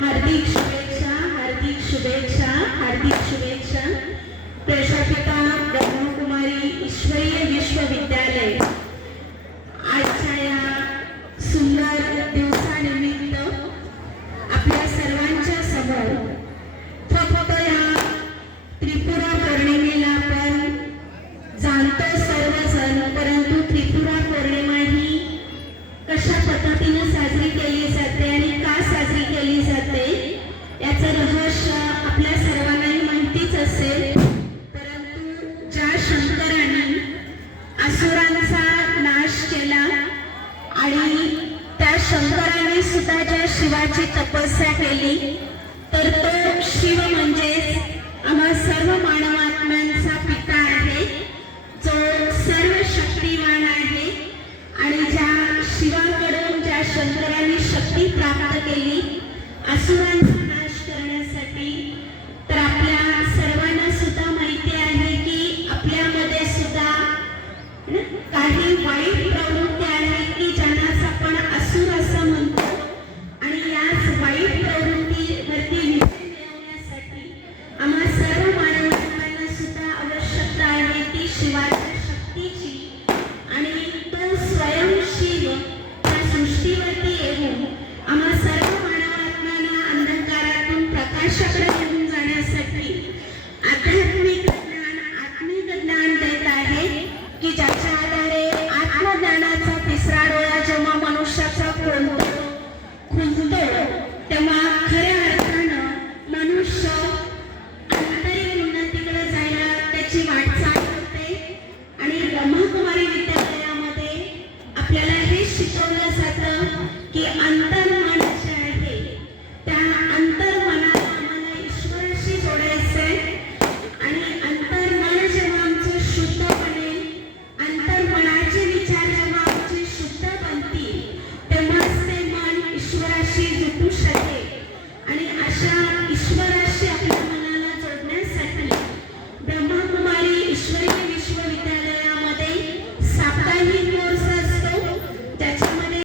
हार्दिक शुभेच्छा, हार्दिक शुभेच्छा, हार्दिक शुभेच्छा। प्रजापिता ब्रह्मकुमारी ईश्वरीय विश्वविद्यालय आजच्या या सुंदर दिवसानिमित्त आपल्या सर्वांच्या समोर फक्त या त्रिपुरा पौर्णिमेला आपण जाणतो सर्वजण, परंतु त्रिपुरा पौर्णिमा ही कशा पद्धतीने साजरी केली जाते आणि का साजरी केली जाते याचं रहस्य आपल्या सर्वांनाही माहितीच असेल। परंतु ज्या शंकराने असुरांचा नाश केला आणि त्या शंकराने सुद्धा ज्या शिवाची तपस्या केली, तर तो शिव म्हणजेच आम्हा सर्व मानवात्म्यांचा पिता आहे, जो सर्व शक्तिमान आहे। आणि ज्या शिवाकडून ज्या शंकराने शक्ती प्राप्त केली असुरांचा नाश करण्यासाठी,